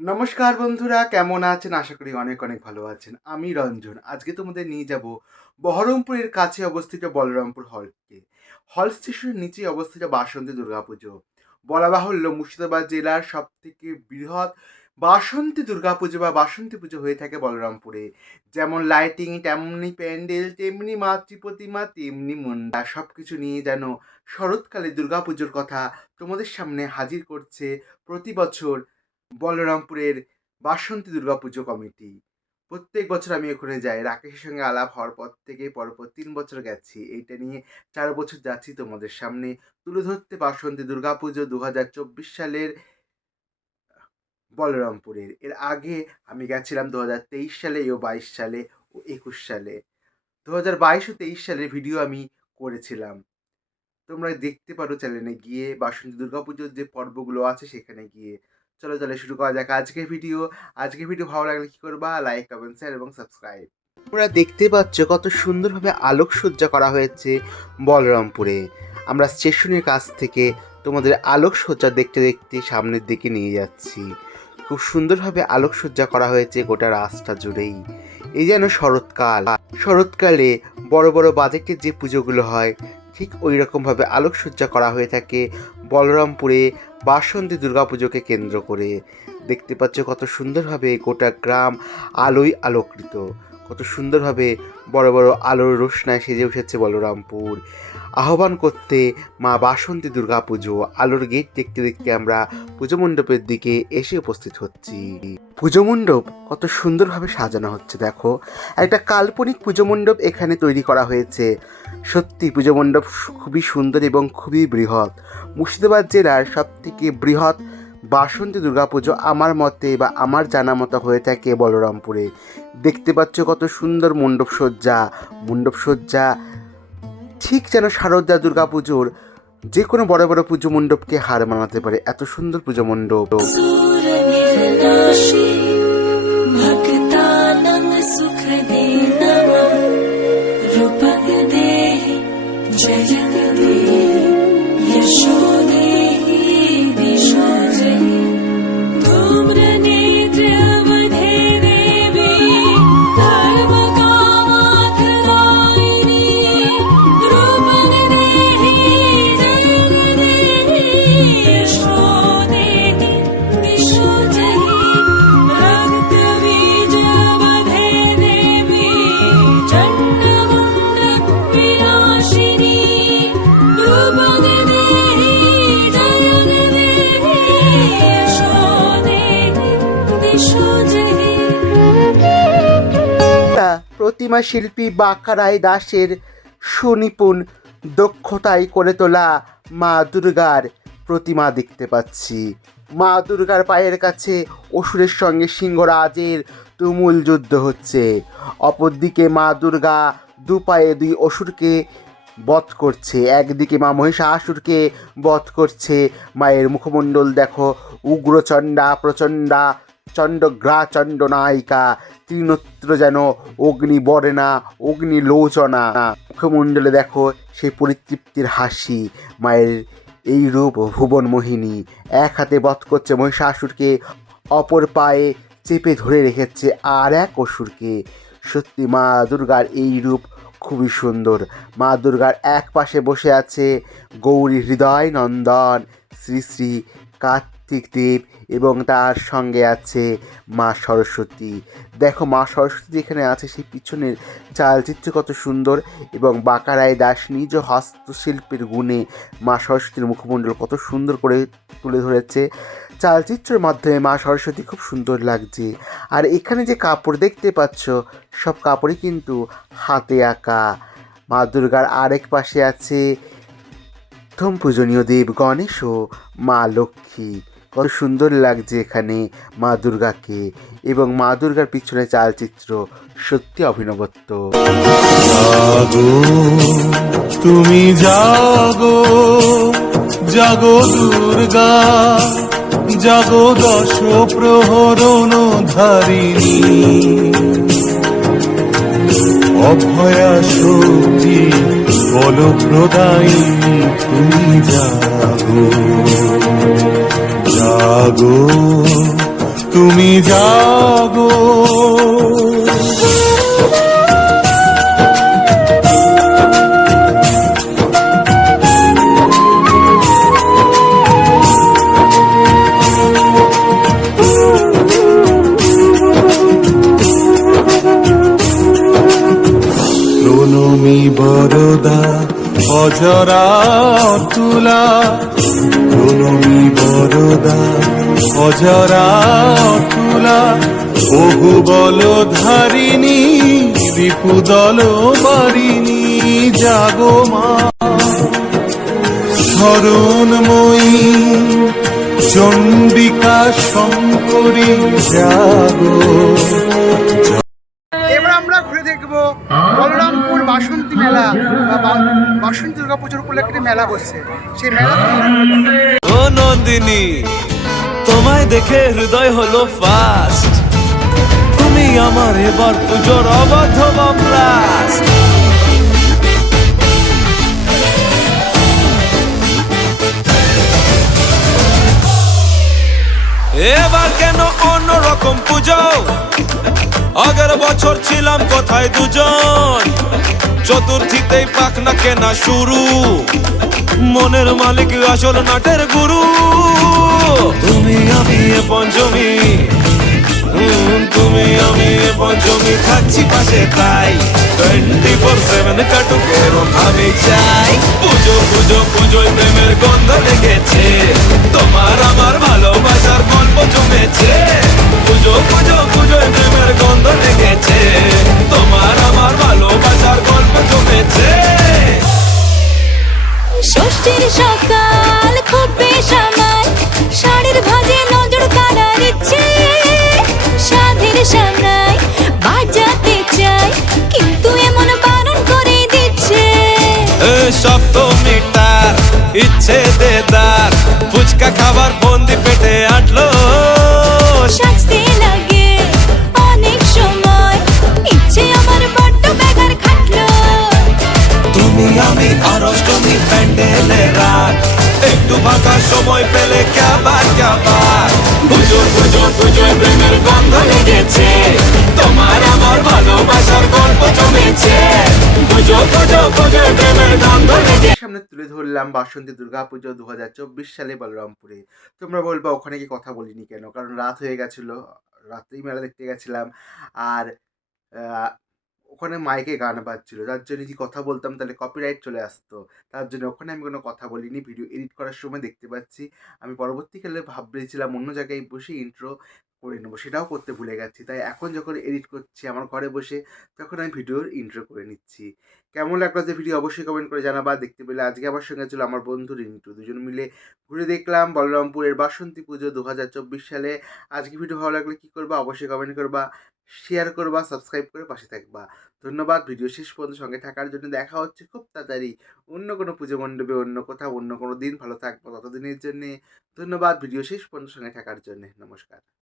নমস্কার বন্ধুরা, কেমন আছেন? আশা করি অনেক অনেক ভালো আছেন। আমি রঞ্জন। আজকে তোমাদের নিয়ে যাব বহরমপুরের কাছে অবস্থিত বলরামপুর হলকে। হল স্টেশনের নিচে অবস্থিত বাসন্তী দুর্গাপুজো। বলা বাহুল্য, মুর্শিদাবাদ জেলার সব থেকে বৃহৎ বাসন্তী দুর্গাপুজো বা বাসন্তী পুজো হয়ে থাকে বলরামপুরে। যেমন লাইটিং, তেমনি প্যান্ডেল, তেমনি মাতৃ প্রতিমা তেমনি মন্ডা সব কিছু নিয়ে যেন শরৎকালে দুর্গাপুজোর কথা তোমাদের সামনে হাজির করছে প্রতি বছর বলরামপুরের বাসন্তী দুর্গাপুজো কমিটি। প্রত্যেক বছর আমি ওখানে যাই। রাকেশের সঙ্গে আলাপ হওয়ার পর থেকে পরপর তিন বছর গেছি। এইটা নিয়ে চার বছর যাচ্ছি তোমাদের সামনে। তুলে ধরতে বাসন্তী দুর্গাপুজো দু হাজার চব্বিশ সালের বলরামপুরের। এর আগে আমি গেছিলাম দু হাজার তেইশ সালে ও বাইশ সালে ও একুশ সালে। দু হাজার বাইশ ও তেইশ সালের ভিডিও আমি করেছিলাম। তোমরা দেখতে পারো চ্যানেলে গিয়ে বাসন্তী দুর্গাপুজোর যে পর্বগুলো আছে সেখানে গিয়ে। চলো চলো শুরু করা যাক আজকের ভিডিও আজকের ভিডিও ভালো লাগলে কি করবা? লাইক কমেন্ট শেয়ার এবং সাবস্ক্রাইব তোমরা দেখতে পাচ্ছ কত সুন্দরভাবে আলোকসজ্জা করা হয়েছে বলরামপুরে। আমরা স্টেশনের কাছ থেকে তোমাদের আলোকসজ্জা দেখতে দেখতে সামনের দিকে নিয়ে যাচ্ছি। খুব সুন্দরভাবে আলোকসজ্জা করা হয়েছে গোটা রাস্তা জুড়েই। এই যেন শরৎকাল। শরৎকালে বড় বড় বাজেটের যে পুজোগুলো হয়, ঠিক ওই রকমভাবে আলোকসজ্জা করা হয়ে থাকে বলরামপুরে বাসন্তী দুর্গাপুজোকে কেন্দ্র করে। দেখতে পাচ্ছ কত সুন্দরভাবে গোটা গ্রাম আলোয় আলোকৃত। কত সুন্দরভাবে বড় বড় আলোর রোশনায় সেজে উঠেছে বলরামপুর। আহ্বান করতে মা বাসন্তী দুর্গাপুজো আলোর গেট দেখতে দেখতে আমরা পুজো মণ্ডপের দিকে এসে উপস্থিত হচ্ছি। পুজো মণ্ডপ কত সুন্দরভাবে সাজানো হচ্ছে, দেখো। একটা কাল্পনিক পুজো মণ্ডপ এখানে তৈরি করা হয়েছে। সত্যি, পুজো মণ্ডপ খুবই সুন্দর এবং খুবই বৃহৎ। মুর্শিদাবাদ জেলার সবথেকে বৃহৎ বাসন্তী দুর্গাপুজো আমার মতে বা আমার জানা মতো হয়ে থাকে বলরামপুরে। দেখতে পাচ্ছ কত সুন্দর মণ্ডপ সজ্জা মণ্ডপ সজ্জা ঠিক যেন শারদা দুর্গা পুজোর যে কোনো বড় বড় পুজো মণ্ডপকে হার মানাতে পারে। এত সুন্দর পুজো মণ্ডপ। জয় জগদী প্রতিমা শিল্পী বাঁকারায় দাসের সুনিপুণ দক্ষতায় করে তোলা মা দুর্গার প্রতিমা দেখতে পাচ্ছি। মা দুর্গার পায়ের কাছে অসুরের সঙ্গে সিংহরাজের তুমুল যুদ্ধ হচ্ছে। অপরদিকে মা দুর্গা দু পায়ে দুই অসুরকে বধ করছে। একদিকে মা মহিষা মহিষাসুরকে বধ করছে। মায়ের মুখমণ্ডল দেখো, উগ্রচণ্ডা, প্রচণ্ডা চণ্ডগ্রা চণ্ড নায়িকা ত্রিনত্র যেন অগ্নি বরেনা অগ্নি লোচনা মুখমণ্ডলে দেখো সেই পরিতৃপ্তির হাসি, মায়ের এই রূপ ভুবন মোহিনী। এক হাতে বধ করছে মহিষাসুরকে, অপর পায়ে চেপে ধরে রেখেছে আর এক অসুরকে। সত্যি মা দুর্গার এই রূপ খুবই সুন্দর। মা দুর্গার এক পাশে বসে আছে গৌরী হৃদয় নন্দন, শ্রী শ্রী কার্তিক এবং তার সঙ্গে আছে মা সরস্বতী। দেখো, মা সরস্বতী যেখানে আছে, সেই পিছনের চালচিত্র কত সুন্দর এবং বাঁকারায় দাস নিজ হস্তশিল্পের গুণে মা সরস্বতীর মুখমণ্ডল কত সুন্দর করে তুলে ধরেছে। চালচিত্রের মাধ্যমে মা সরস্বতী খুব সুন্দর লাগছে। আর এখানে যে কাপড় দেখতে পাচ্ছ, সব কাপড়ই কিন্তু হাতে আঁকা। মা দুর্গার আরেক পাশে আছে প্রথম পূজনীয় দেব গণেশ ও মা লক্ষ্মী। কত সুন্দর লাগছে এখানে মা দুর্গাকে এবং মা দুর্গার পিছনে চালচিত্র সত্যি অভিনবত্ব। তুমি জাগো জাগো দুর্গা, জাগো দশ প্রহরণ ধারিণী অভয়া শক্তি বল প্রদায়িনী তুমি জাগো। জাগো তুমি জাগো। প্রণমী বরদা অজরা তুলা প্রণমী বরদা। অজরা তুলা, বহু বল ধারিণী রিপুদল বারিণী, জাগো মা। স্মরণময়ী চণ্ডিকা শঙ্করী, জাগো। দেখব। বলরামপুর বাসন্তী মেলা, বা বাসন্তী দুর্গা পুজোর উপলক্ষে একটি মেলা বসছে। সেই মেলা ও নন্দিনী তোমায় দেখে হৃদয় হলো ফাস্ট তুমি আমার এবার পুজোর অবাধ ব্লাস্ট এবার কেন অন্যরকম পুজো? আগের বছর ছিলাম কোথায় দুজন? চতুর্থীতেই পাখনা কেনা শুরু। মনের মালিক আসল নাটের গুরু। তুমি আমি এ পঞ্চমী। তুমি আমি এ পঞ্চমী। থাকছি পাশে তাই। টোয়েন্টি ফোর সেভেন কাটুক এরম চাই। পুজো পুজো, পুজোয় প্রেমের গন্ধ লেগেছে। তোমার আমার ভালোবাসার গল্প জমেছে। পুজো পুজো। প্রেমের গন্ধ লেগেছে। তোমার আমার ভালোবাসার গল্প জমেছে। ষষ্ঠীর সকাল খুব বেসামাল শাড়ির ভাজে নজর কাড়ার ইচ্ছে। সাধের সামনায় বাজাতে চাই কিন্তু এমন বারণ করে দিচ্ছে। এ সপ্তমীটার ইচ্ছে দেদার। ফুচকা খাবার বন্দি সময় পেলে কাবার কাবার পুজো পুজো পুজোয় প্রেমের গন্ধ লেগেছে। তোমার আমার ভালোবাসার গল্প জমেছে। সামনে তুলে ধরলাম বাসন্তী দুর্গা পুজো দু হাজার চব্বিশ সালে বলরামপুরে। তোমরা বলবা, ওখানে কি কথা বলিনি কেন? কারণ রাত হয়ে গেছিল, রাতেই মেলা দেখতে গেছিলাম। আর ওখানে মাইকে গান বাজছিল। যার জন্য কি কথা বলতাম তাহলে কপিরাইট চলে আসতো। তার জন্য ওখানে আমি কোনো কথা বলিনি ভিডিও এডিট করার সময় দেখতে পাচ্ছি। আমি পরবর্তীকালে ভাবছিলাম অন্য জায়গায় বসে ইন্ট্রো করে নেব, সেটাও করতে ভুলে গেছি। তাই এখন যখন এডিট করছি আমার ঘরে বসে, তখন আমি ভিডিওর ইন্ট্রো করে নিচ্ছি। কেমন লাগল যে ভিডিও অবশ্যই কমেন্ট করে জানাবা। দেখতে পেলে আজকে আমার সঙ্গে ছিল আমার বন্ধু রিন্টু। দুজন মিলে ঘুরে দেখলাম বলরামপুরের বাসন্তী পুজো দু হাজার চব্বিশ সালে। আজকে ভিডিও ভালো লাগলে কী করবা? অবশ্যই কমেন্ট করবা। শেয়ার করবা, সাবস্ক্রাইব করে পাশে থাকবা। ধন্যবাদ, ভিডিও শেষ পর্যন্ত সঙ্গে থাকার জন্য দেখা হচ্ছে খুব তাড়াতাড়ি অন্য কোনো পুজো মণ্ডপে, অন্য কোথাও, অন্য কোনো দিন। ভালো থাকব ততদিনের জন্যে। ধন্যবাদ, ভিডিও শেষ পর্যন্ত সঙ্গে থাকার জন্য। নমস্কার।